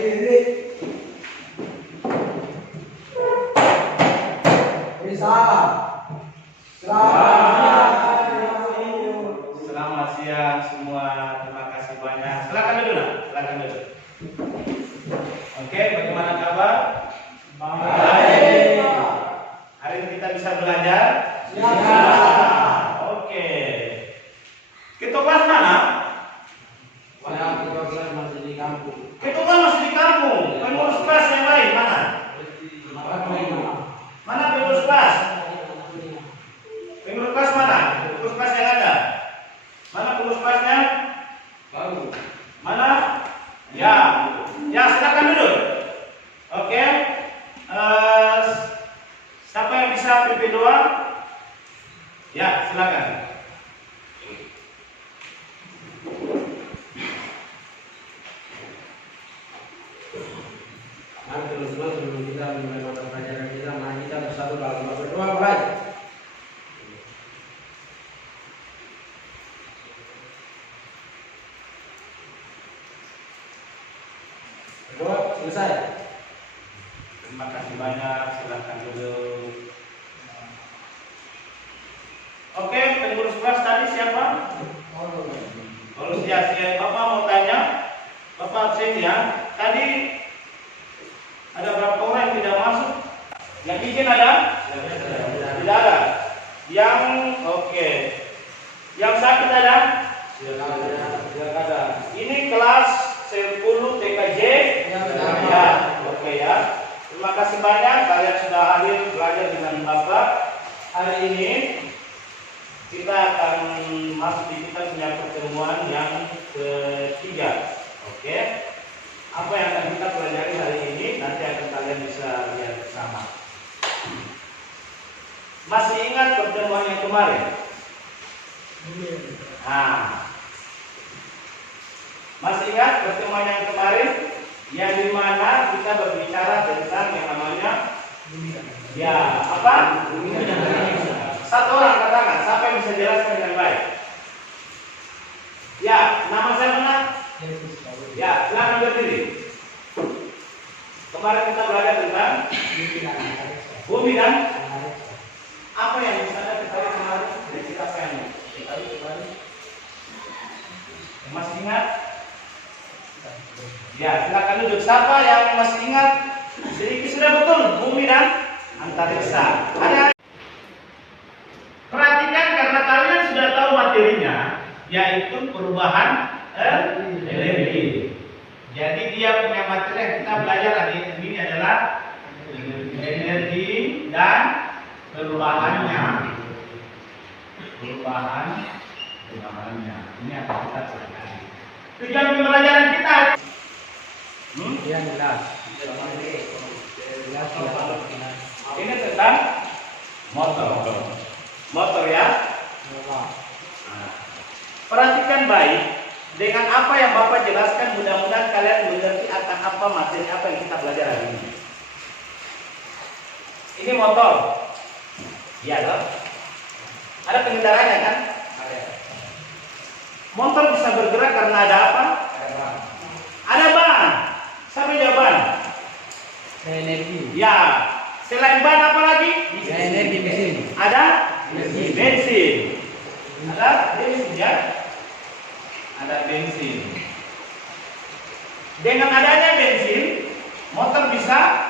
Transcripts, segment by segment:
Selamat siang semua, terima kasih banyak. Silakan dulu, nak. Silakan dulu. Oke, bagaimana kabar? Baik. Hari ini kita bisa belajar? Ya. Oke. Ketua mana? Ketua masih di kampung. Ketua masih di kampung. Pengurus kelas yang lain mana? Mana pengurus kelas? Pengurus kelas mana? Pengurus kelas yang ada? Mana pengurus kelasnya? Baru. Mana? Ya, ya silakan duduk. Oke. Siapa yang bisa PP doa? Ya, silakan. Mari teman-teman sebelum kita mulai mata pelajaran kita, mari kita bersatu dalam berdoa baik. Berdoa selesai. Terima kasih banyak, silakan duduk. Oke, pengurus kelas tadi siapa? Kalau siap-siap, Bapak mau tanya, Bapak absen ya. Tadi ada berapa orang yang tidak masuk? Yang izin ada? Tidak ada. Yang oke. Yang sakit ada? Tidak ada. Ini kelas 10 TKJ? Ya, oke ya. Terima kasih banyak kalian sudah hadir belajar dengan Bapak. Hari ini kita akan masuk di kita punya pertemuan yang ketiga. Oke. Apa yang akan kita pelajari hari ini nanti akan kalian bisa lihat bersama. Masih ingat pertemuan yang kemarin? Nah, masih ingat pertemuan yang kemarin yang dimana kita berbicara tentang yang namanya ya apa? Satu orang katakan, siapa yang bisa jelaskan dengan baik? Ya, nama saya mana? Ya, silakan berdiri. Kemarin kita belajar tentang bumi dan apa yang bisa kita kemarin dari kita pengen. Masih ingat? Ya, silakan duduk. Siapa yang masih ingat? Sedikit sudah betul bumi dan antariksa. Ada? Perhatikan karena kalian sudah tahu materinya, yaitu perubahan energi. Jadi dia punya materi yang kita belajar hari ini adalah energi dan perubahannya. Perubahannya. Ini akan kita pelajari. Tujuan pembelajaran kita. Yang jelas. Ini tentang motor. Motor ya. Nah, perhatikan baik. Dengan apa yang Bapak jelaskan, mudah-mudahan kalian mengerti akan apa materi apa yang kita belajar hari ini. Ini motor. Iya loh. Ada pengendaranya kan? Ada. Motor bisa bergerak karena ada apa? Ada ban. Siapa yang ban? Energi. Ya. Selain ban apa lagi? Energi mesin. Ada? Bensin. Ada bensin ya? Ada bensin. Dengan adanya bensin, motor bisa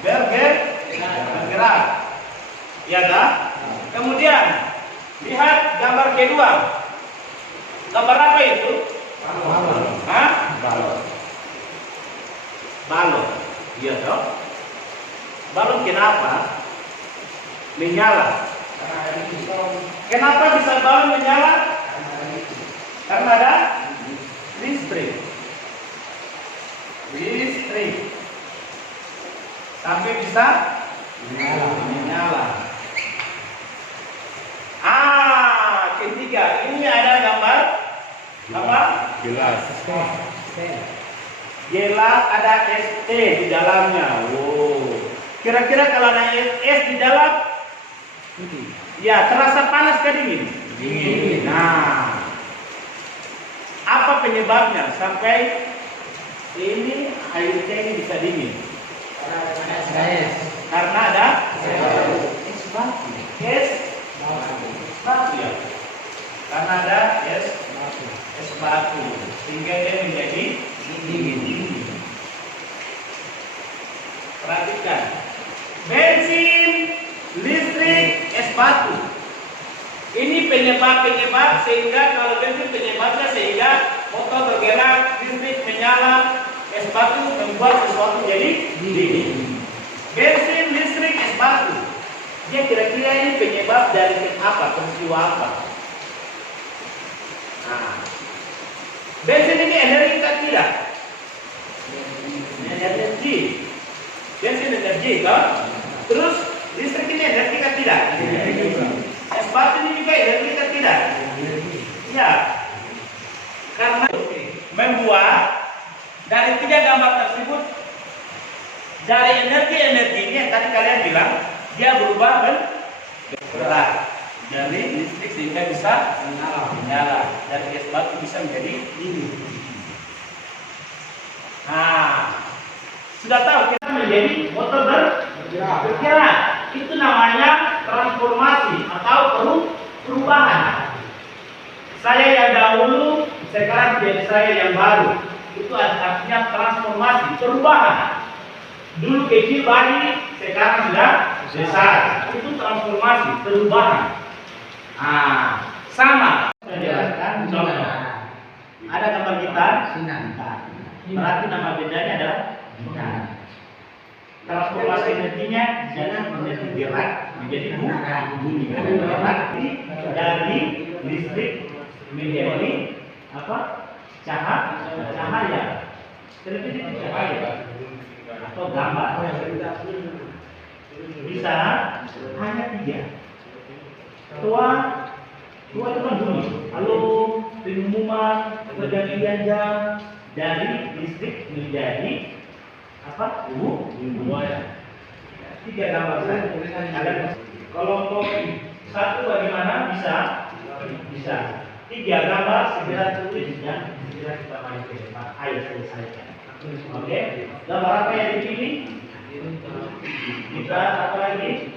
bergerak. Ya kan? Kemudian lihat gambar kedua. Gambar apa itu? Hah? Balon. Iya dong. Balon kenapa menyala? Kenapa bisa balon menyala? Karena ada listrik. Sampai bisa menyala. Ketiga, ini ada gambar apa? Gelas. Gelas ada ST di dalamnya. Wow. Kira-kira kalau ada es di dalam, ya terasa panas ke dingin? Dingin. Nah, apa penyebabnya sampai Ini air C ini bisa dingin karena ada es batu. Es batu ya. Karena ada es batu sehingga dia menjadi dingin. Perhatikan. Bensin, listrik, es batu. Ini penyebab sehingga kalau bensin penyebabnya sehingga motor bergerak, listrik menyala, es batu membuat sesuatu jadi dingin. Bensin, listrik, es batu. Dia kira-kira ini penyebab dari apa? Peristiwa apa? Nah, bensin ini energi kan tidak? Energi. Bensin energi kan? Terus listrik ini energi kan tidak? Es batu ini juga energi kan tidak? Ya. Karena membuat dari 3 gambar tersebut, dari energi-energinya yang tadi kalian bilang, dia berubah berat. Dari listrik sehingga bisa menyala. Dari es batu bisa menjadi dingin. Nah, sudah tahu kita menjadi motor bergerak. Itu namanya transformasi atau perubahan. Saya yang dahulu, sekarang jadi saya yang baru. Itu artinya transformasi, perubahan. Dulu kecil bayi, sekarang sudah besar. Itu transformasi, perubahan. Nah, sama. Menjelaskan contoh. Ada gambar gitar. Berarti nama bedanya adalah gitar. Transformasi energinya jangan menjadi gerak menjadi bunyi. Gerak dari listrik menjadi apa? Cahaya. Televisi itu cahaya atau gambar. Bisa hanya 3. Tua itu kan bunyi. Lalu pengumuman pergantian jam dari listrik menjadi apa? 3 gambar ada. Kelompok 1 bagaimana? Bisa 3 gambar segera tulis dan segera kita main ke depan. Ayo selesaikan. Oke. Gambar apa yang dipilih? Kita apa lagi?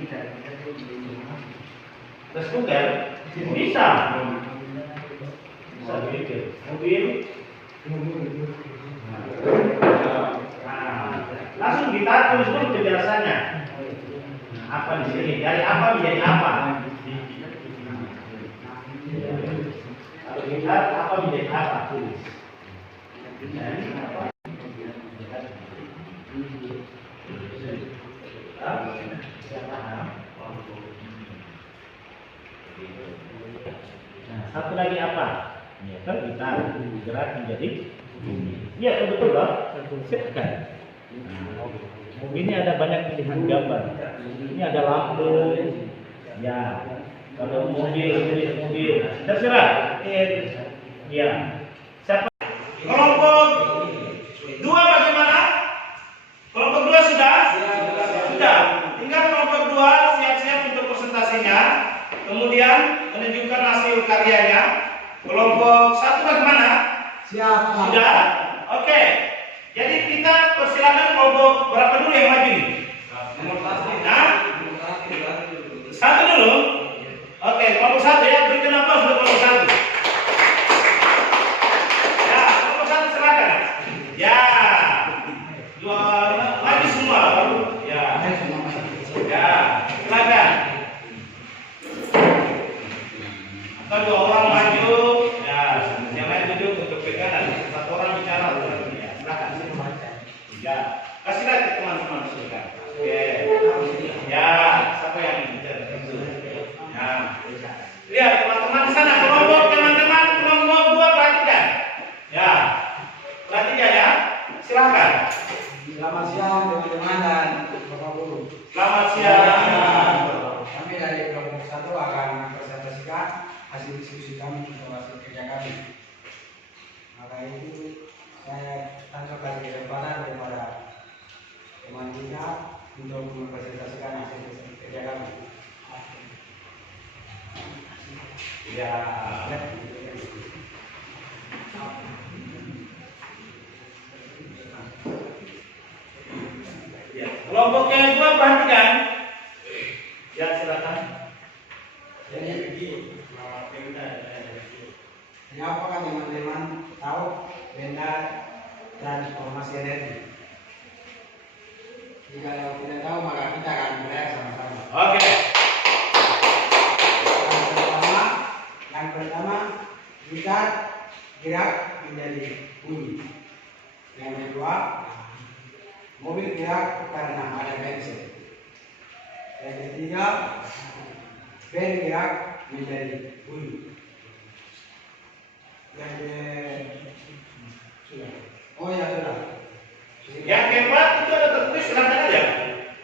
Terus Google bisa berpikir. Mobil. Langsung kita tulis dulu penjelasannya. Apa di sini? Dari apa menjadi apa? Kalau kita apa menjadi apa? Tulis. Dari apa? Nah, satu lagi apa? Ya, kan kita bergerak menjadi bumi. Iya, betul Bang. Siapkan. Ini ada banyak pilihan gambar. Ini ada lampu. Ya. Kalau mobil. Terserah. Ya. Siapa? Kelompok 2 bagaimana? Kelompok 2 sudah? Sudah. Tinggal kelompok 2 siap-siap untuk presentasinya. Kemudian menunjukkan hasil karyanya. Kelompok 1 bagaimana? Siap. Sudah? Oke. Jadi kita persilakan kelompok berapa dulu yang maju nih? Nah? 1 dulu? Oke, kelompok 1 ya. Berikan apa untuk kelompok 1? Ya, kelompok 1 silakan. Ya. 2 maju semua baru. Ya. Ya, silakan. Atau 2 orang maju. Ya, yang lain duduk untuk pegangan. 1 orang bicara. Ya, silakan. Ya, kasih lihat ke teman-teman silakan. Oke. Ya, siapa yang bicara? Ya. Lihat teman-teman di sana kelompok teman-teman kelompok 2 perhatikan. Ya. Perhatikan ya. Silakan. Selamat siang teman-teman dan Bapak Guru. Selamat siang. Kami dari kelompok 1 akan mempresentasikan hasil diskusi kami untuk hasil kerja kami. Maka itu saya langsung kasih kesempatan kepada teman kita untuk mempresentasikan hasil kerja kami. Ya. Kelompok yang kedua perhatikan. Ya silakan. Ini apakah teman-teman tahu benda transformasi energi? Jika tidak tahu maka kita akan belajar sama-sama. Oke. Yang pertama kita gerak menjadi bunyi. Yang kedua mobil gerak karena ada bensin. Yang ketiga fan gerak menjadi bunyi. Yang sudah. Oh ya sudah. Yang keempat itu ada tertulis, silakan aja.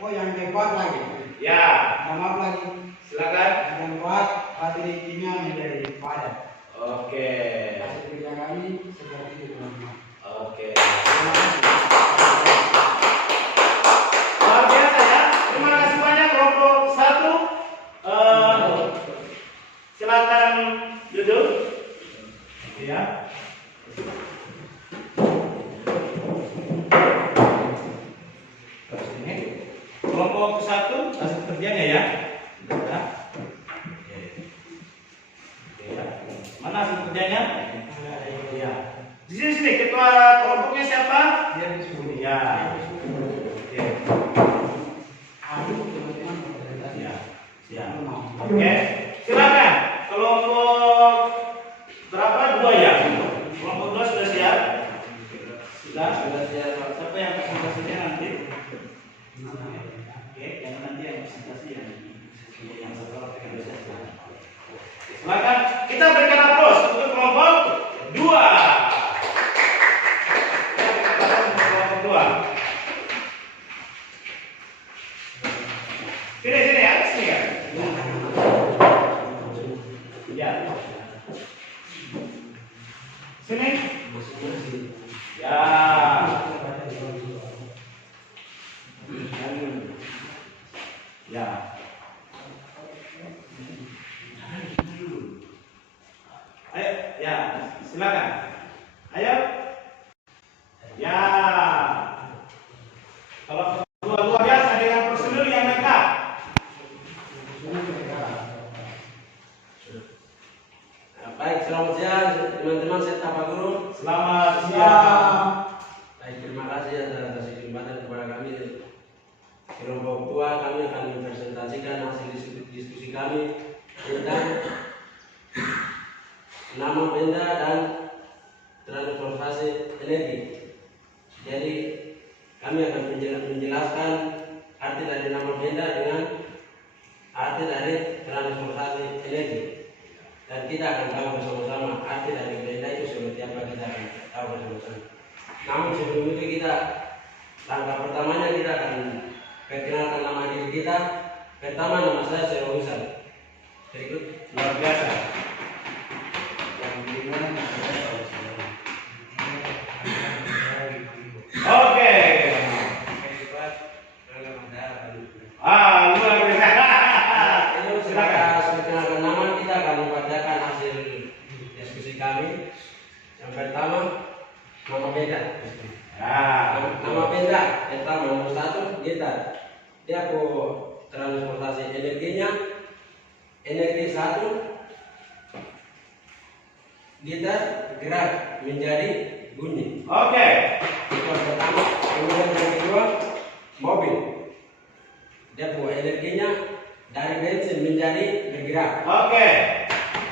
Oh yang keempat lagi. Ya, Maaf lagi. silakan. Yang keempat baterai kimia menjadi padat. Oke. Hasil kerja kami seperti itu teman-teman. Oke. Terima kasih. Luar biasa ya. Terima kasih banyak kelompok 1. Silakan duduk. Ya. Kelompok 1 hasil kerjanya ya. Nah. Oke ya. Mana hasil kerjanya? Ya. Di sini ketua kelompoknya siapa? Dia disuruh. Ya. Oke. Aduh teman-teman presentasi. Ya. Siap. Oke. Silakan. Kelompok berapa? 2 ya. Kelompok 2 sudah siap? Sudah siap. Siapa yang presentasinya nanti? Oke, yang nanti yang presentasi yang setelah silakan kita berikan aplaus untuk kelompok 2. Kelompok 2. Sini ya, sini ya. Ya. Sini. Ya. Ya. Ayo, ya, silakan. Ayo. Ya. Kalau luar biasa dengan prosedur yang lengkap. Baik, selamat siang teman-teman serta Pak Guru. Selamat siang. Baik, terima kasih atas kesempatan kepada kami. Kelompok 2 kami akan mempresentasikan hasil diskusi kami tentang nama benda dan transportasi energi. Jadi kami akan menjelaskan arti dari nama benda dengan arti dari transportasi energi. Dan kita akan tahu bersama-sama arti dari benda itu seperti apa, kita akan tahu bersama-sama. Namun sebelum itu langkah pertamanya kita akan perkenalkan nama diri kita. Pertama, nama saya Sero Husan. Berikut. Luar biasa. Oke. Luar biasa. Itu setelah perkenalkan nama, kita akan membacakan hasil diskusi kami. Yang pertama, nama benda. Nama benda pertama nomor 1 gitar. Dia transportasi energinya. Energi 1 gitar gerak menjadi bunyi. Oke. Itu yang pertama. Kemudian yang kedua mobil. Dia energinya dari bensin menjadi bergerak. Oke.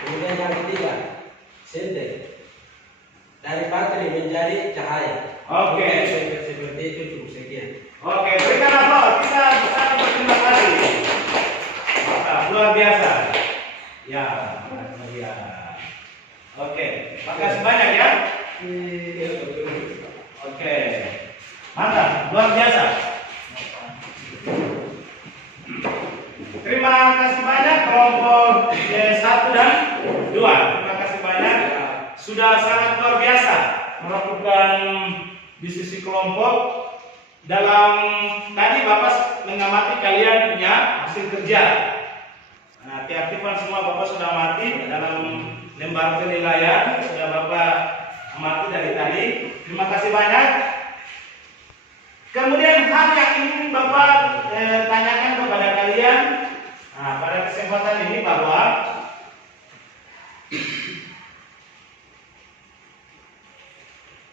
Kemudian yang ketiga senter. Dari baterai menjadi cahaya. Oke. Seperti itu cukup sekian. Oke, berikan aplaus. Kita sangat berterima kasih. Mantap, luar biasa. Ya, ya. Oke, makasih banyak ya. Oke, mantap, luar biasa. Terima kasih banyak kelompok 1 dan 2. Terima kasih banyak. Sudah sangat luar biasa melakukan diskusi kelompok. Dalam tadi Bapak mengamati kalian punya hasil kerja. Nah, keaktifan semua Bapak sudah amati dalam lembar penilaian, sudah Bapak amati dari tadi. Terima kasih banyak. Kemudian hal yang ingin Bapak kesempatan ini bahwa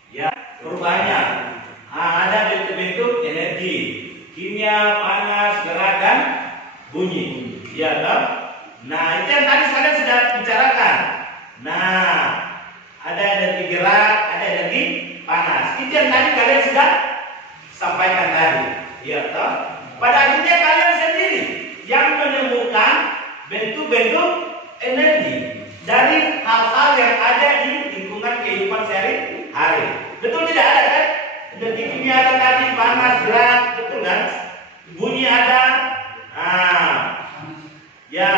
ya perubahannya ada bentuk-bentuk energi, kimia, panas, gerak dan bunyi. Ya toh? Nah, itu yang tadi kalian sudah bicarakan. Nah, ada energi gerak, ada energi panas. Itu yang tadi kalian sudah sampaikan tadi. Ya toh? Pada akhirnya kalian sendiri yang menemukan bentuk-bentuk energi dari hal-hal yang ada di lingkungan kehidupan sehari-hari. Betul tidak ada kan? Energi kimia ada tadi, panas, gerak, betul kan? Bunyi ada. Nah, ya.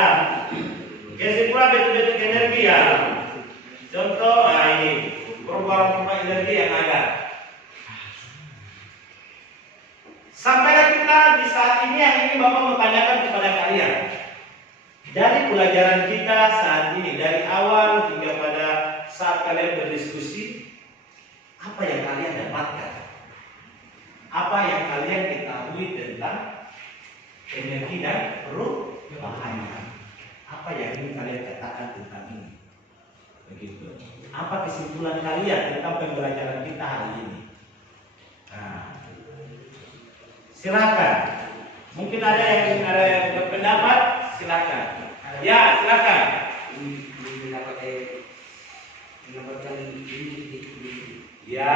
Kesimpulan bentuk-bentuk energi ya. Contoh, nah ini perubahan-perubahan energi yang ada. Sampailah kita di saat ini yang ingin Bapak mau tanyakan kepada kalian. Dari pelajaran kita saat ini, dari awal hingga pada saat kalian berdiskusi, apa yang kalian dapatkan? Apa yang kalian ketahui tentang energi dan perubahannya? Apa yang ingin kalian katakan tentang ini? Begitu. Apa kesimpulan kalian tentang pembelajaran kita hari ini? Nah, silakan. Mungkin ada yang berpendapat, silakan. Ya, silakan. Ya.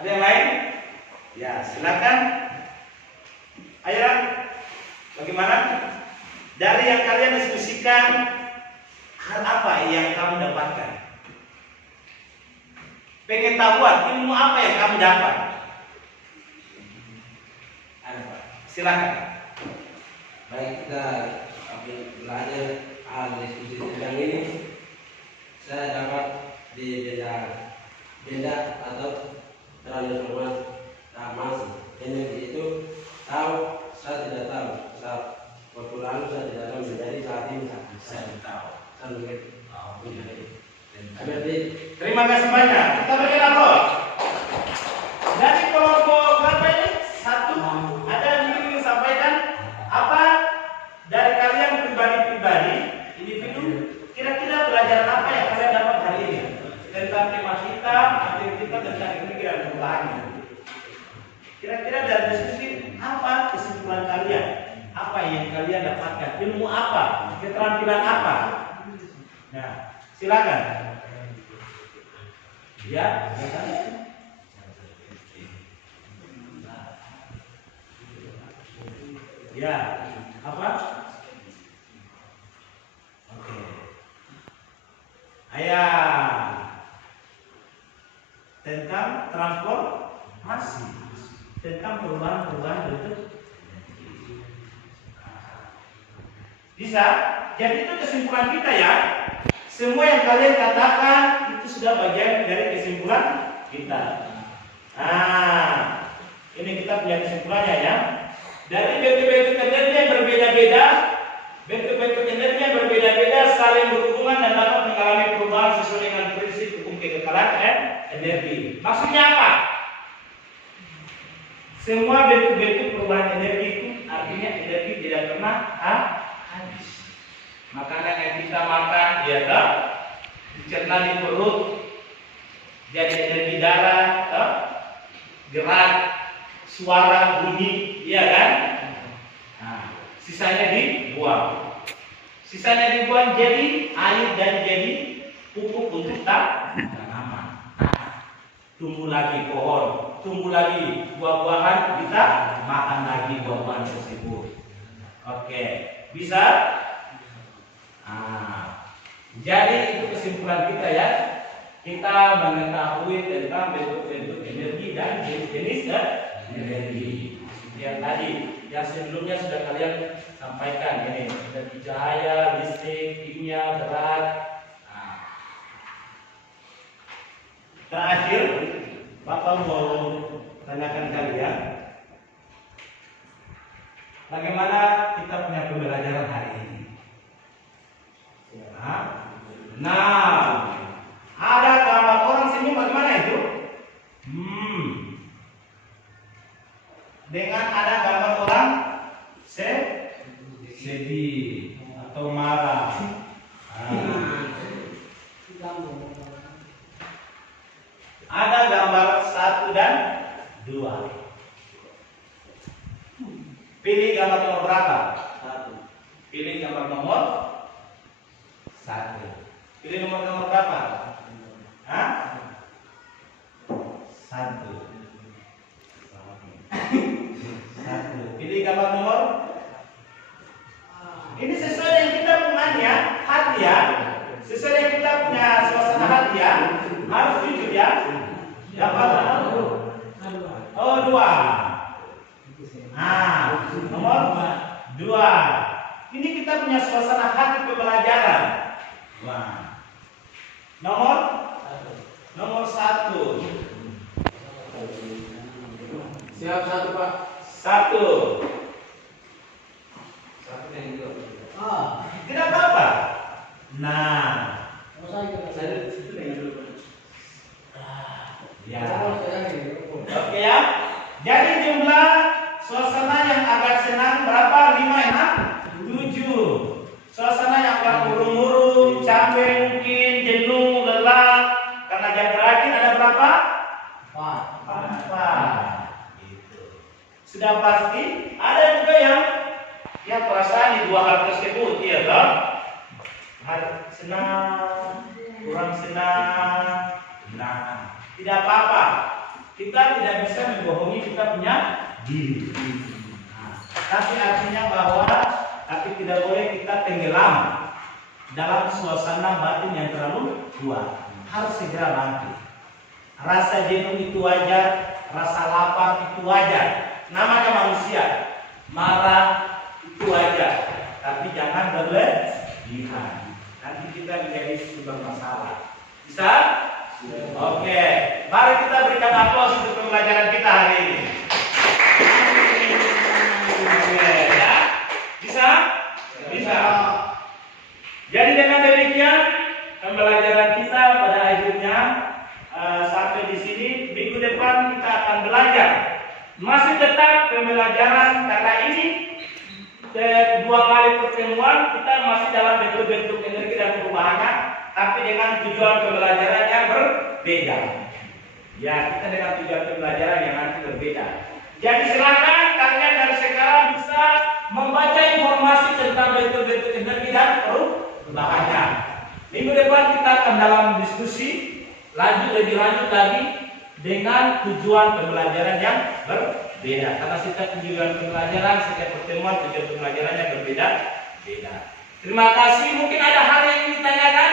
Ada yang lain? Ya, silakan. Ayo, bagaimana? Dari yang kalian diskusikan, hal apa yang kamu dapatkan? Pengetahuan, ilmu apa yang kamu dapat? Silakan. Baik, kita belajar hal diskusi tentang ini. Saya dapat di beda atau transformasi energi itu tahu, saya tidak tahu. Waktu lalu saya tidak tahu, menjadi saat ini saya tahu. Saya menjadi. Terima kasih banyak. Kita berikan aplaus. Dari kelompok berapa ini? Satu. Ada yang ingin sampaikan? Apa dari kalian pribadi-pribadi, individu, kira-kira pelajaran apa yang kalian dapat hari ini tentang tema kita, materi kita tentang energi dan perubahannya? Kira-kira dari diskusi apa kesimpulan kalian? Apa yang kalian dapatkan? Ilmu apa? Keterampilan apa? Nah, silakan. Ya, silakan. Ya, apa? Oke. Ayah, tentang transformasi, tentang perubahan-perubahan bentuk. Bisa? Jadi itu kesimpulan kita ya. Semua yang kalian katakan itu sudah bagian dari kesimpulan kita. Nah, ini kita punya kesimpulannya ya. Dari bentuk-bentuk energi yang berbeda-beda, bentuk-bentuk energi yang berbeda-beda saling berhubungan dan dapat mengalami perubahan sesuai dengan prinsip hukum kekekalan energi. Maksudnya apa? Semua bentuk-bentuk perubahan energi itu artinya energi tidak pernah habis. Makanan yang kita makan, ya kan, dicerna di perut, jadi energi darah, gerak, suara, bunyi, iya kan? Nah, sisanya dibuang. Sisanya dibuang jadi air dan jadi pupuk untuk tanaman. Tumbuh lagi pohon, tumbuh lagi buah-buahan, kita makan lagi buah-buahan tersebut. Oke, bisa? Nah, jadi itu kesimpulan kita ya. Kita mengetahui tentang bentuk-bentuk energi dan jenis-jenis energi. Yang tadi, yang sebelumnya sudah kalian sampaikan ini, energi cahaya, listrik, kimia, berat. Nah, terakhir, Bapak mau tanyakan kalian, bagaimana kita punya pembelajaran hari ini? Nah, ada gambar orang senyum bagaimana itu? Dengan ada gambar orang Ada gambar 1 dan 2. Pilih gambar nomor berapa? 1. Pilih gambar nomor 1. Pilih nomor berapa? Hah? 1. Pilih gambar nomor. Ini sesuai yang kita punya hati ya. Sesuai yang kita punya suasana hati ya. Harus jujur ya. Gambar nomor. Oh, 2. Nah, nomor 2. Ini kita punya suasana hati pembelajaran. Wah. Nomor 1. Siap 1 Pak. 1. Tidak apa-apa. Nah, ya. Oke ya. Jadi jumlah suasana yang agak senang berapa? 5, 6, 7. Suasana yang agak murung-murung, capek mungkin, jenuh, lelah karena jam terakhir ada berapa? 4. Gitu. Sudah pasti ada juga yang perasaan di 2 hal tersebut, ya toh? Senang, kurang senang. Nah, tidak apa-apa. Kita tidak bisa membohongi kita punya diri. Nah, tapi artinya bahwa tidak boleh kita tenggelam dalam suasana batin yang terlalu kuat. Harus segera bangkit. Rasa jenuh itu wajar, rasa lapar itu wajar. Namanya manusia. Marah itu wajar, tapi jangan berlebihan. Nanti kita menjadi sumber masalah. Bisa? Oke, mari kita berikan aplaus untuk pembelajaran kita hari ini. Oke, ya? Bisa? Bisa. Jadi dengan demikian pembelajaran kita pada akhirnya sampai di sini. Minggu depan kita akan belajar. Masih tetap pembelajaran karena ini 2 kali pertemuan kita masih dalam bentuk-bentuk energi dan perubahannya, tapi dengan tujuan pembelajaran yang berbeda. Ya, kita dengan tujuan pembelajaran yang nanti berbeda. Jadi silakan kalian dari sekarang bisa membaca informasi tentang bentuk-bentuk energi dan perubahannya. Minggu depan kita akan dalam diskusi lebih lanjut lagi dengan tujuan pembelajaran yang berbeda. Karena setiap tujuan pembelajaran, setiap pertemuan tujuan pembelajarannya berbeda-beda. Terima kasih. Mungkin ada hal yang ingin ditanyakan?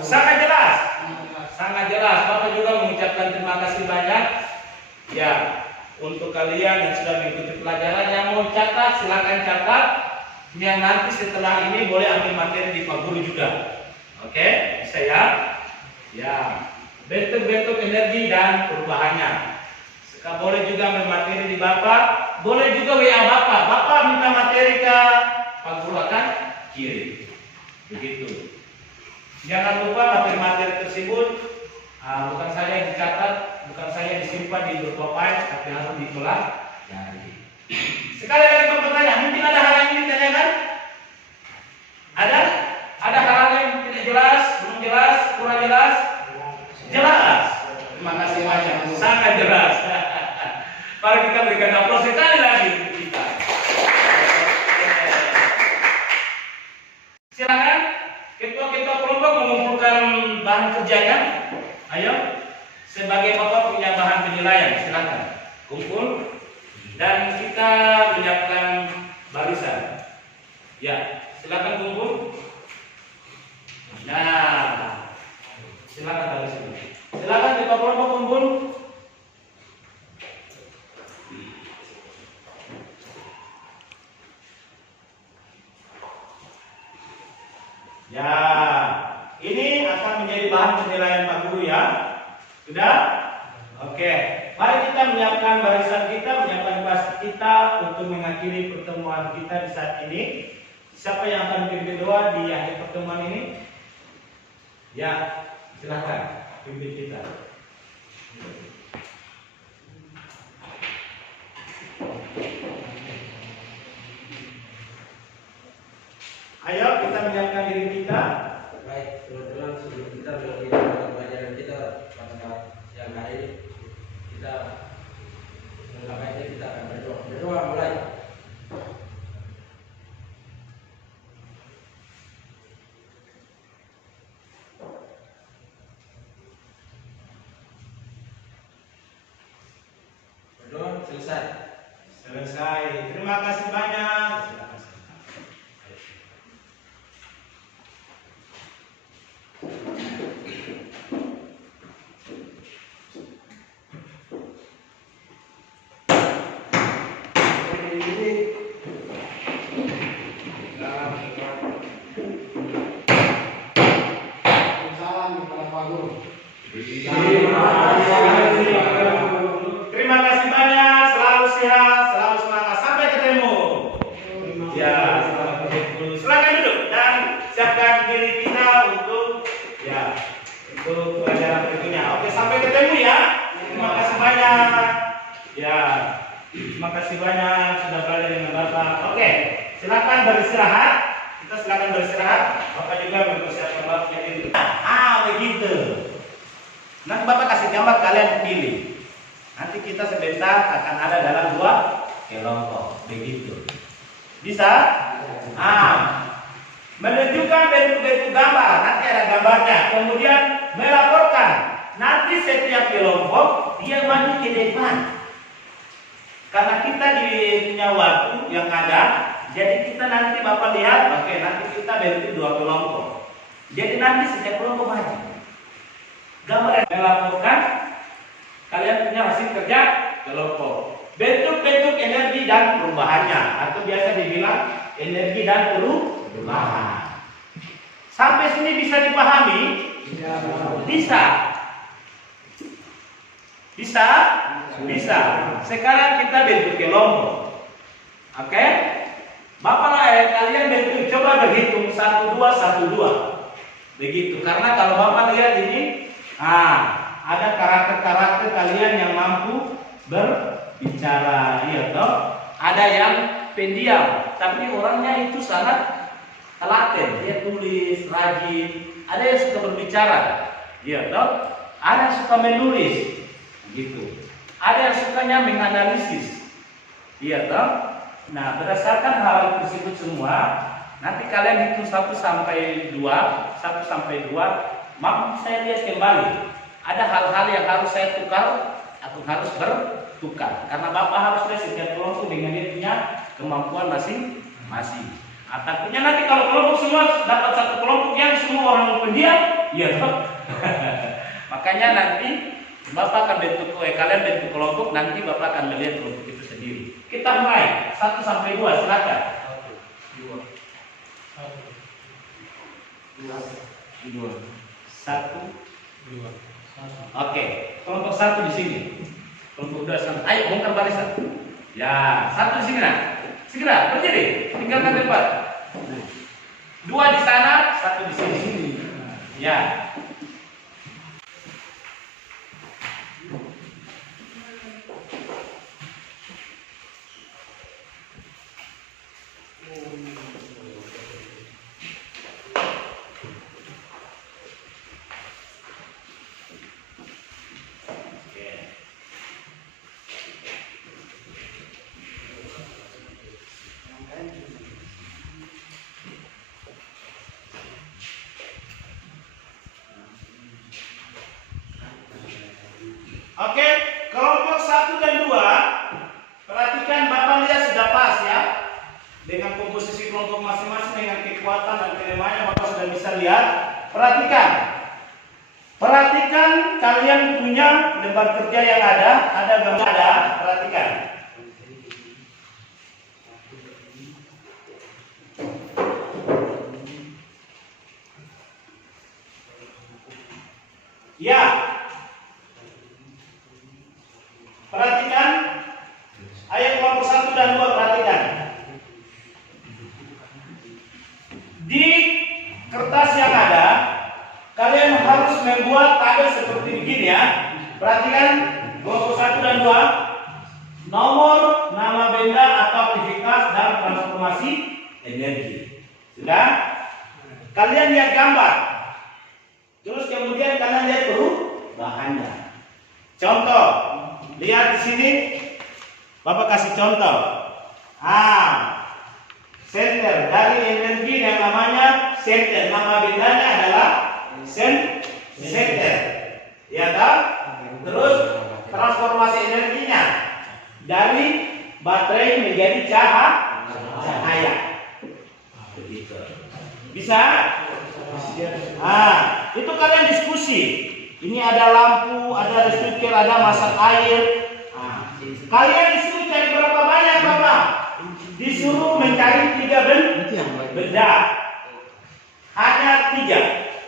Sangat jelas. Sangat jelas. Bapak juga mengucapkan terima kasih banyak. Ya, untuk kalian yang sudah mengikuti pelajaran, yang mau catat silakan catat. Yang nanti setelah ini boleh ambil materi di Pak Guru juga. Oke, bisa ya? Ya. Bentuk-bentuk energi dan perubahannya. Boleh juga materi di Bapak, boleh juga WA Bapak. Bapak minta materi ke Pak Guru akan kirim. Begitu. Jangan lupa materi-materi tersebut bukan saja yang dicatat, bukan saja disimpan di beberapa file, tapi harus dipelajari. Sekali lagi pertanyaan, mungkin ada hal yang ingin ditanyakan? Ada? Ada hal yang tidak jelas, belum jelas, kurang jelas? Jelas. Terima kasih banyak. Sangat jelas. Mari kita berikan aplaus sekali lagi untuk kita. Silakan ketua-ketua kelompok mengumpulkan bahan kerjanya. Ayo, sebagai bapak punya bahan penilaian, silakan kumpul dan kita menyiapkan barisan. Ya, silakan kumpul. Nah, silakan barisan. Silakan ketua kelompok kumpul. Ya, ini akan menjadi bahan penilaian Pak Guru ya. Sudah? Oke. Mari kita menyiapkan barisan kita, menyiapkan kelas kita untuk mengakhiri pertemuan kita di saat ini. Siapa yang akan pimpin doa di akhir pertemuan ini? Ya, silakan pimpin kita. Ayo kita menyiapkan diri kita. Baik, teman-teman, sebelum kita mengakhiri pelajaran kita Selesai. Selesai. Terima kasih banyak. Salam kepada Pak Guru. Terima kasih banyak. Selalu sehat, selalu semangat. Sampai ketemu. Ya, selamat ketemu. Silakan duduk dan siapkan diri kita untuk pelajaran berikutnya. Oke, sampai ketemu ya. Terima kasih banyak. Ya, terima kasih banyak sudah belajar dengan Bapak. Oke, silakan beristirahat. Kita silakan beristirahat. Bapak juga mempersiapkan Bapak jadi. Begitu. Nanti Bapak kasih gambar, kalian pilih. Nanti kita sebentar akan ada dalam 2 kelompok. Begitu. Bisa? Menunjukkan bentuk-bentuk gambar. Nanti ada gambarnya. Kemudian melaporkan. Nanti setiap kelompok dia maju ke depan. Karena kita punya waktu yang ada, jadi kita nanti Bapak lihat, oke, nanti kita bentuk 2 kelompok. Jadi nanti setiap kelompok maju. Gambar yang melaporkan, kalian punya hasil kerja kelompok. Bentuk-bentuk energi dan perubahannya, atau biasa dibilang energi dan perubahan. Sampai sini bisa dipahami? Bisa. Bisa? Bisa. Sekarang kita bentuk kelompok. Oke? Bapak kalian bentuk, coba berhitung 1, 2, 1, 2. Begitu. Karena kalau Bapak lihat ini, ada karakter-karakter kalian yang mampu berbicara, iya toh? Ada yang pendiam, tapi orangnya itu sangat telaten, dia tulis, rajin. Ada yang suka berbicara, iya toh? Ada yang suka menulis, gitu. Ada yang sukanya menganalisis, iya toh? Nah, berdasarkan hal tersebut semua, nanti kalian hitung 1 sampai 2, 1 sampai 2. Mampu saya lihat kembali. Ada hal-hal yang harus saya tukar atau harus bertukar. Karena Bapak harus lihat setiap kelompok dengan dia punya kemampuan masing-masing. Takutnya nanti kalau kelompok semua dapat 1 kelompok yang semua orang pendiam, iya toh? Makanya nanti Bapak akan bentuk, kalian bentuk kelompok, nanti Bapak akan melihat kelompok itu sendiri. Kita mulai 1 sampai 2, silakan. 1, 2. Oke, kelompok 1 di sini. Kelompok 2 sana. Ayo bongkar barisan. Ya, 1 di sini nah. Segera berdiri, tinggalkan tempat. 2 di sana, 1 di sini. Ya. Oke, kelompok 1 dan 2, perhatikan Bapak lihat sudah pas ya. Dengan komposisi kelompok masing-masing, dengan kekuatan dan kelemahannya Bapak sudah bisa lihat. Perhatikan. Perhatikan kalian punya lembar kerja yang ada gambar ada, perhatikan. Ya. Perhatikan ayat kelompok 1 dan 2, perhatikan. Di kertas yang ada, kalian harus membuat tabel seperti begini ya. Perhatikan kelompok 1 dan 2, nomor, nama benda atau aktivitas dan transformasi energi. Sudah? Kalian lihat gambar. Terus kemudian kalian lihat perubahannya. Contoh, lihat di sini, Bapak kasih contoh. Senter dari energi yang namanya senter, nama bendanya adalah senter. Ya kan? Terus transformasi energinya dari baterai menjadi cahaya. Begitu. Bisa? Itu kalian diskusi. Ini ada lampu, ada speaker, ada masak air. Kalian disuruh cari berapa banyak, Bapak? Disuruh mencari 3 benda. Hanya 3.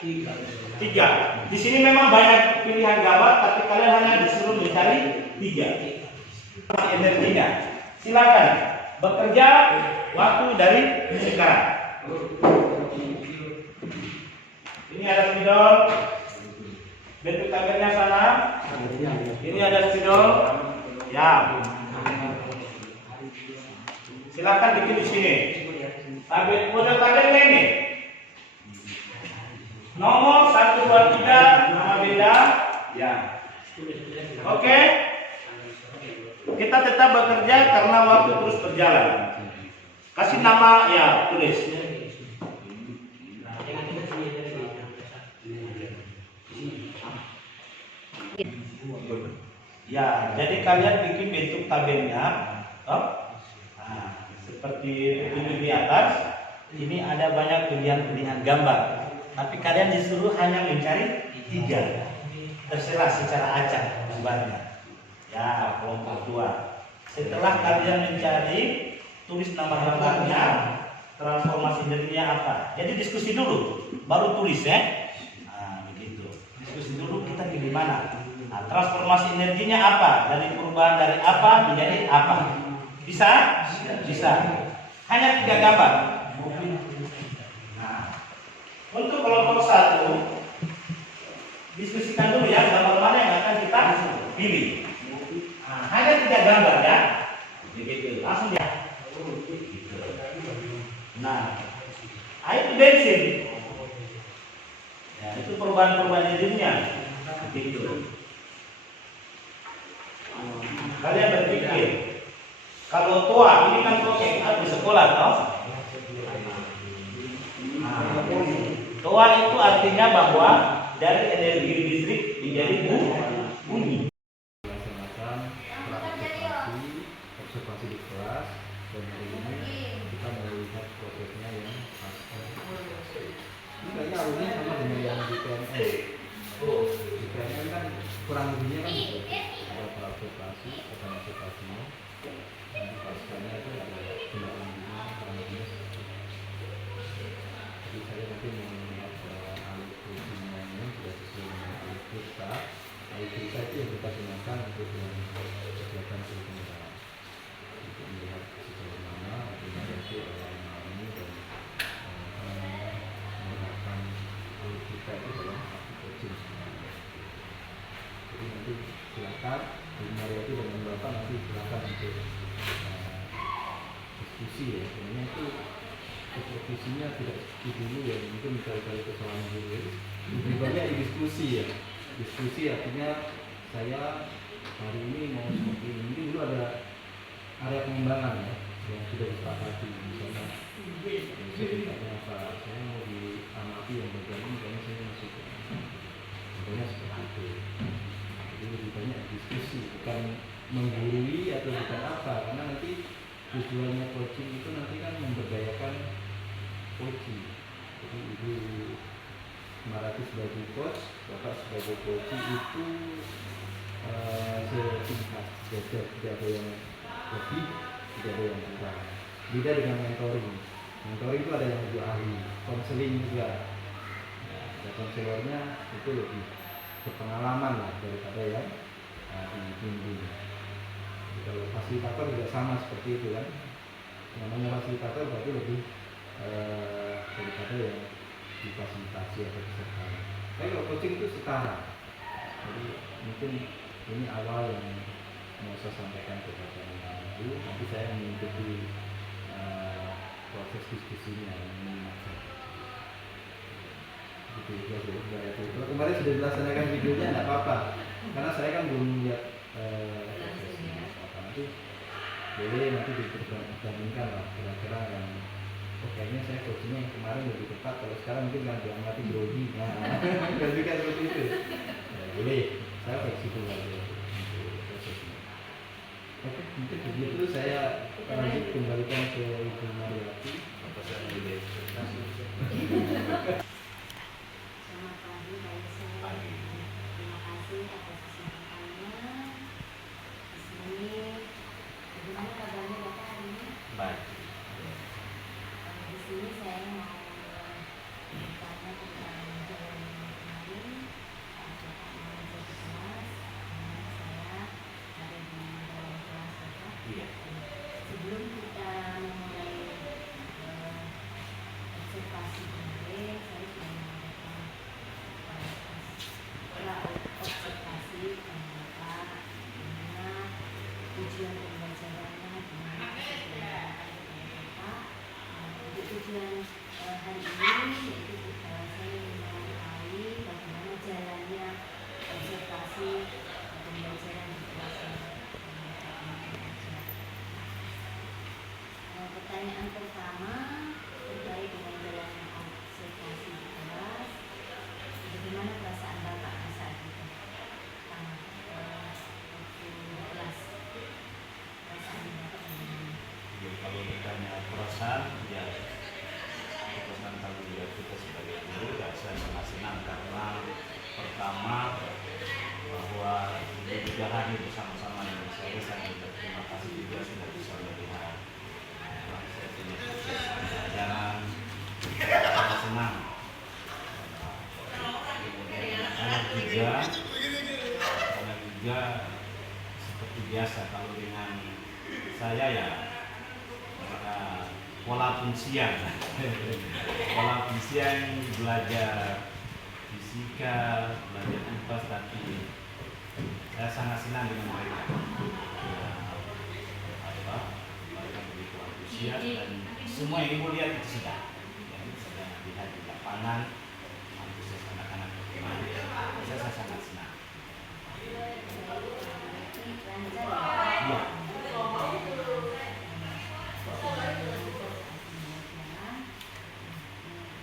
Di sini memang banyak pilihan gambar, tapi kalian hanya disuruh mencari 3. Energinya. Silakan bekerja waktu dari sekarang. Ini ada spidol. Bentuk tabelnya sana. Ini ada spidol. Ya. Silakan bikin di sini. Model tabelnya ini. Nomor 1, 2, 3, nama benda. Ya. Oke. Kita tetap bekerja karena waktu terus berjalan. Kasih nama, ya, tulis. Ya, jadi kalian bikin bentuk tabelnya. Seperti ini di atas. Ini ada banyak pilihan-pilihan gambar. Tapi kalian disuruh hanya mencari 3. Terserah secara acak gambarnya. Ya, kelompok 2. Setelah kalian mencari, tulis nama gambarnya, transformasi energinya apa. Jadi diskusi dulu, baru tulis ya. Begitu. Diskusi dulu kita pilih mana. Transformasi energinya apa? Dari perubahan dari apa menjadi apa? Bisa? Bisa. Hanya 3 gambar. Untuk kelompok 1, diskusikan dulu ya gambar mana yang akan kita pilih. Hanya 3 gambar ya. Begitu. Langsung ya. Nah, itu bensin. Ya, itu perubahan-perubahan energinya. Begitu. Kalian berpikir, kalau tua ini kan project di sekolah, toh? Toa itu artinya bahwa dari energi listrik menjadi bunyi. Melaksanakan observasi di kelas, dan hari ini kita melihat prosesnya yang ini kayaknya alurnya sama dengan yang di PNN. Di PNN kan kurang lebihnya kan ada observasi, ada observasinya, nanti pascanya itu ada tindakannya kurang lebihnya. Jadi saya nanti mau melihat alur fungsinya ini sudah sesuai dengan alur kita. Alur kita itu yang kita gunakan untuk kegiatan pemerintahan, untuk melihat sejauh mana rekomendasi orang ini dan menggunakan alur kita itu dalam arti coaching sebenarnya. Jadi nanti silakan Ibu Mariati dan Bapak nanti silakan untuk diskusi ya. Sebenarnya itu supervisinya tidak seperti dulu ya, mungkin kali-kali kesalahan dulu. Lebih banyak di diskusi ya. Diskusi artinya saya hari ini mau seperti ini. Mungkin dulu ada area pengembangan ya yang sudah disepakati. Misalnya saya apa, saya mau diamati yang bagian ini karena saya masuk. Contohnya seperti itu. Jadi lebih banyak diskusi, bukan menggurui atau bukan apa, karena nanti tujuannya coaching itu nanti kan memberdayakan coaching. Jadi Ibu Marati sebagai coach, Bapak sebagai coaching itu setingkat, tidak ada yang lebih, tidak ada yang kurang. Beda dengan mentoring. Mentoring itu ada yang lebih ahli, konseling juga. Ada konselornya itu lebih berpengalaman lah daripada yang dibimbing. Kalau fasilitator juga sama seperti itu kan. Namanya fasilitator berarti lebih daripada yang difasilitasi atau disertai. Tapi kalau coaching itu setara. Jadi mungkin ini awal yang mau saya sampaikan kepada Ibu. Nanti saya mengikuti proses diskusinya ini. Gitu juga sih. Kalau kemarin sudah dilaksanakan videonya tidak apa-apa. Karena saya kan belum lihat prosesnya. Nanti boleh nanti dibandingkan lah kira-kira yang kayaknya saya coachingnya yang kemarin lebih tepat, kalau sekarang mungkin kan diamati grogi. Nah, kan juga seperti itu. Ya, boleh, saya fleksibel aja untuk prosesnya. Oke, mungkin begitu saya lanjut kembalikan ke Ibu Mariati. Apa saya boleh presentasi? Selamat pagi Pak Yusuf. Terima kasih atas kesempatannya. Di sini, bagaimana kabarnya Bapak hari ini? Baik. Di sini saya mau bertanya tentang jalan kemarin. Bapak mengajar di kelas, saya ada di dalam kelas Bapak. Iya. Sebelum kita memulai observasi kemarin, saya sudah mengadakan observasi Bapak, dimana tujuan pembelajarannya, dimana Bapak. Untuk tujuan hari ini yaitu saya ingin mengetahui bagaimana jalannya observasi pembelajaran di kelas pertanyaan pertama terkait dengan jalannya observasi di kelas. Bagaimana perasaan Bapak pada saat itu? Waktu di kelas, perasaan Bapak bagaimana? Jadi kalau ditanya perasaan, ya perasaan tanggung jawab kita sebagai guru, ya saya sangat senang karena pertama bahwa dia hadir bersama-sama dengan saya berterima kasih juga sudah bisa melihat saya punya sukses pembelajaran, saya senang. Kemudian anak juga seperti biasa kalau dengan saya ya pola fungsian pola fungsian belajar fisika, belajar IPA, tapi saya sangat senang dengan mereka. Mereka begitu antusias dan semua yang ibu lihat itu sudah lihat di lapangan antusias anak-anak bagaimana. Saya sangat senang. Iya.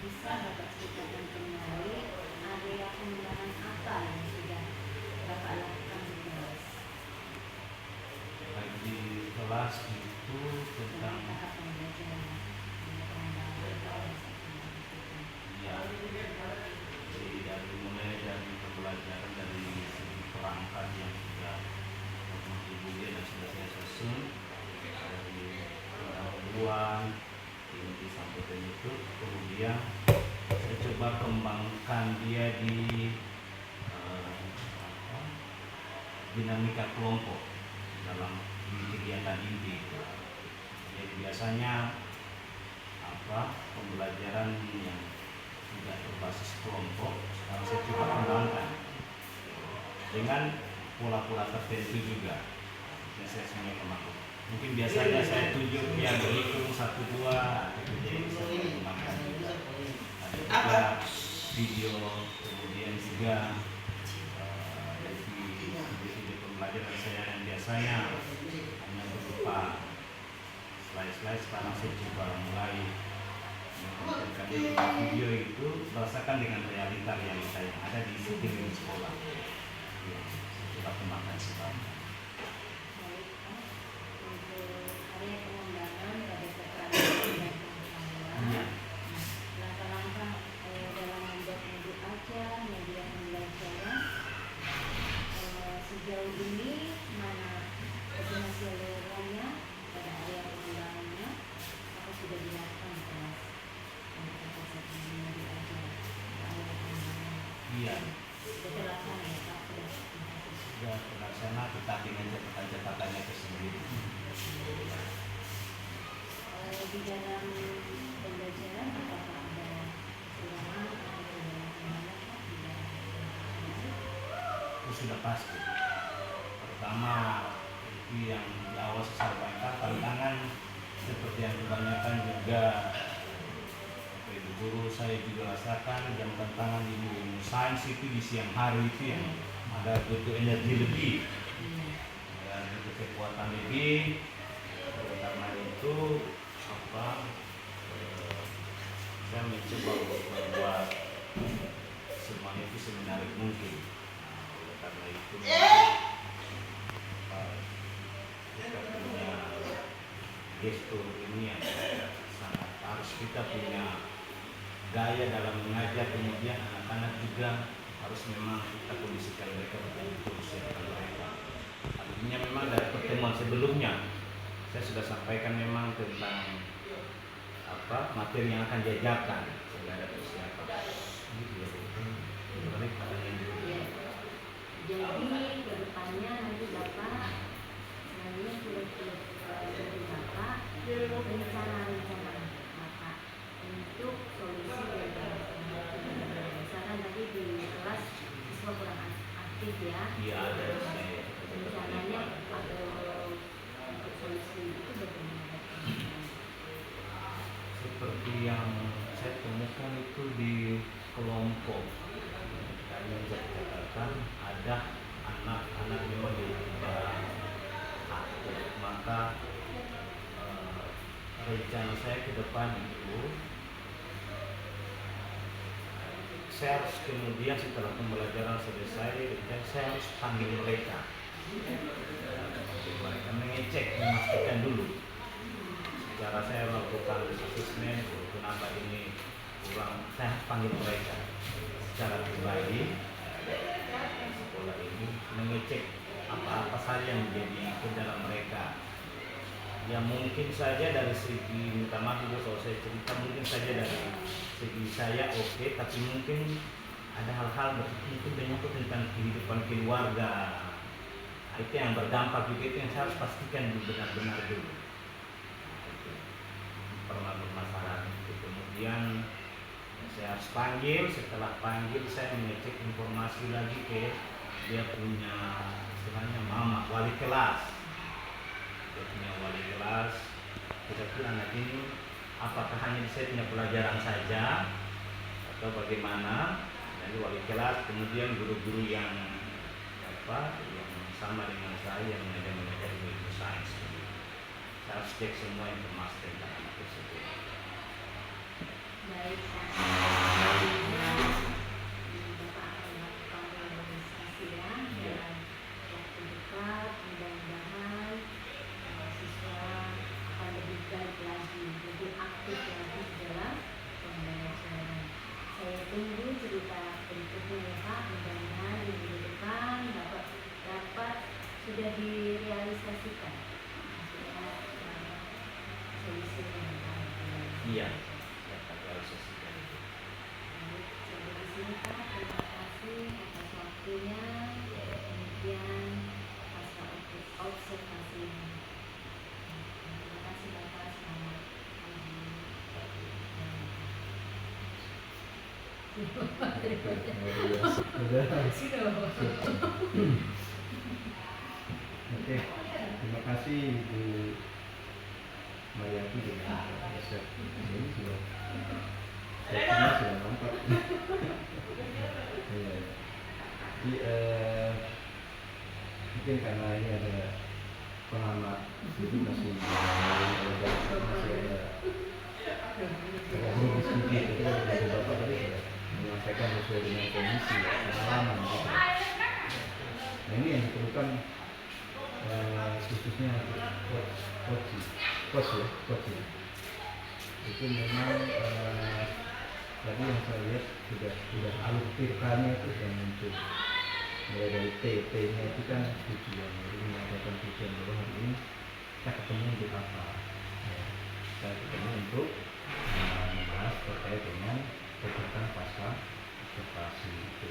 Bisa Bapak ceritakan kembali area pengembangan apa yang sudah Bapak lakukan di kelas? Di kelas itu tentang Tahap pembelajaran pengembangan ya, jadi mulai dari pembelajaran dari segi perangkat yang sudah ibu lihat dan sudah saya susun dari pendahuluan inti sampai penutup, kemudian saya coba kembangkan dia di dinamika kelompok dalam kegiatan inti. Jadi biasanya pembelajaran yang tidak berbasis kelompok sekarang saya coba kembangkan dengan pola-pola tertentu juga yang saya semuanya kembangkan. Mungkin biasanya saya tunjuk yang berhitung 1, 2, jadi bisa saya kembangkan juga. Ada juga video, kemudian juga video pembelajaran saya yang biasanya hanya berupa slide-slide, sekarang saya coba mulai mengkontenkan video itu berdasarkan dengan realita yang ada di sekeliling sekolah. Ya, saya coba kembangkan sekarang. area pengembangan pada keterangan dan pengetahuan. Langkah-langkah dalam membuat modul ajar, media pembelajaran sejauh ini mana hasil-hasilnya pada area pengembangannya, apa sudah dilakukan di kelas untuk modul ajar area pengembangan? Iya. Sudah terlaksana ya Pak? Sudah terlaksana, tetapi dengan catatan-catatannya itu sendiri. Di dalam pembelajaran apakah ada kekurangan atau kendala Pak di dalam pembelajaran? Itu sudah pasti. Pertama itu yang di awal saya sampaikan, tantangan seperti yang kebanyakan juga ibu guru saya juga rasakan, jam tantangan di ilmu sains itu di siang hari itu yang ada butuh energi lebih, dan butuh kekuatan lebih. Karena itu saya mencoba untuk membuat semuanya itu semenarik mungkin. Karena itu kita gestur ini yang sangat harus kita punya gaya dalam mengajar, kemudian anak-anak juga harus memang kita kondisikan mereka betul-betul siapkan mereka. Artinya memang dari pertemuan sebelumnya saya sudah sampaikan memang tentang materi yang akan diajarkan sehingga ada persiapan. Gitu ya, mereka yang Ya. Jadi kedepannya nanti Bapak sebenarnya sudah dari Bapak rencana Bapak untuk solusi dari masalah. Misalkan tadi di kelas siswa kurang aktif ya. Iya, ada Rencananya atau untuk solusi itu bagaimana? seperti yang saya temukan itu di kelompok yang saya katakan ada anak-anak memang di aktif, maka rencana saya ke depan itu saya harus kemudian setelah pembelajaran selesai saya harus panggil mereka mengecek, memastikan dulu cara saya melakukan asesmen kenapa ini kurang, saya panggil mereka secara pribadi sekolah ini mengecek apa-apa saja yang menjadi kendala mereka. Ya mungkin saja dari segi minta maaf juga kalau saya cerita mungkin saja dari segi saya oke, tapi mungkin ada hal-hal mungkin menyangkut tentang kehidupan keluarga. Itu yang berdampak juga, itu yang saya harus pastikan benar-benar dulu. Pernah bermasalah itu, kemudian saya harus panggil, setelah panggil saya mengecek informasi lagi ke dia punya istilahnya mama, wali kelas. Dia punya wali kelas, kira-kira anak ini apakah hanya saya punya pelajaran saja atau bagaimana. Jadi wali kelas, kemudian guru-guru yang sama dengan saya yang mengajar ilmu sains. Saya harus cek semua informasi tentang anak tersebut. Baik, Bapak akan melakukan organisasi ya, dan waktu dekat mudah-mudahan siswa akan lebih baik lagi, lebih aktif lagi dalam pembelajaran. Saya tunggu cerita berikutnya ya Pak, mudah-mudahan minggu depan Bapak dapat sudah direalisasikan solusi yang baik. Iya. Sampai di sini Pak, terima kasih atas waktunya, kemudian atas observasinya. Terima kasih Bapak, selamat Oke, terima kasih Ibu Mayati dengan resep ini sudah nampak. Iya. Jadi mungkin karena ini ada pengamat, jadi masih ada diskusi, jadi Bapak tadi sudah menyampaikan sesuai dengan kondisi pengalaman gitu. Nah ini yang diperlukan khususnya coach itu memang tadi yang saya lihat sudah alur firqahnya itu sudah muncul, mulai dari T-nya itu kan tujuan, jadi menyampaikan tujuan bahwa hari ini kita ketemu untuk apa ya, kita ketemu untuk membahas terkait dengan kegiatan pasca observasi itu.